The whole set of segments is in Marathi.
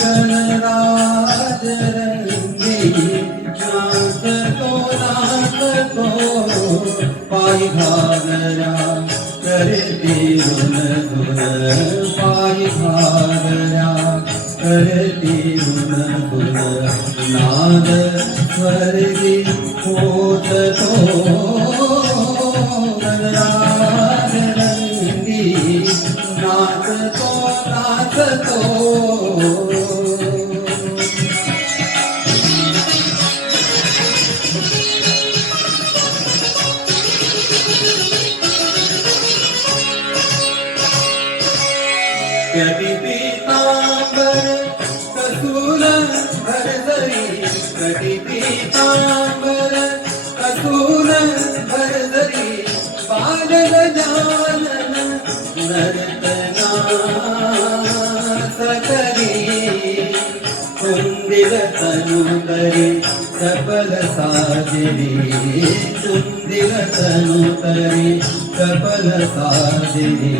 गणराज रंगी नाचतो नाचतो पायी घागरा करते धुन धुन पायी घागरा करते धुन धुन नाद स्वर्गी होत तो गणराज रंगी नाचतो नाचतो कधी पीतांबर कसूल भरदरी कधी पीतांबर कसूल भरदरी बाल गजानन नर्तना सकरी कुंदिल तनुतरी कपल साजरी कुंदिल तनुतरी कपल साजरी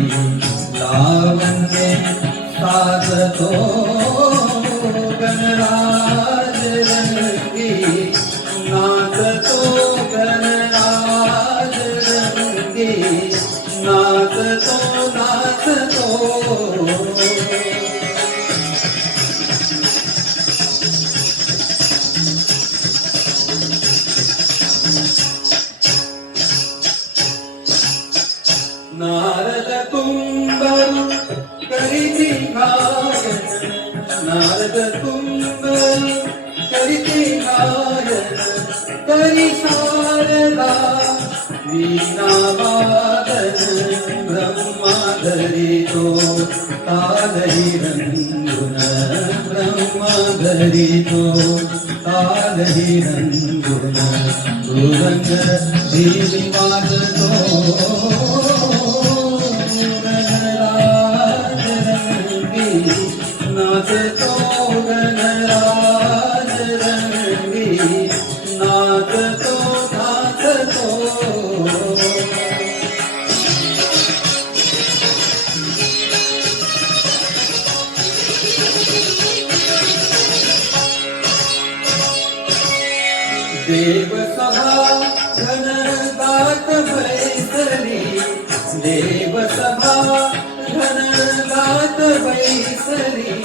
लावण्य साधतो गणराज रंगी नाचतो गणराज रंगी नाचतो नाचतो नारद कुंभरू करीती गायन नारद कुंभरू करीती गायन करी शारदा वीणा वादन ब्रह्माधरी तो तालही रंगुन ब्रह्माधरी तो तालही रंगुन मृदंग देवी वाजतो नाचतो गणराज रंगी नाचतो नाचतो देव सभा घनदाट बैसली देव सभा घनदाट बैसली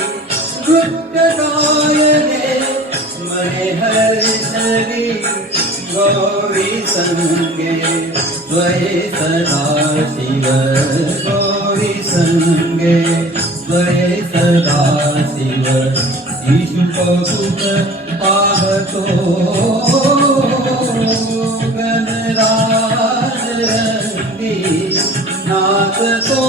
नृत्य गायने मने हर्षरी गौरी संगे द्वये सदा शिव गौरी संगे द्वये सदा शिव शिशुपसुत पाहतो गणराज रंगी नाचतो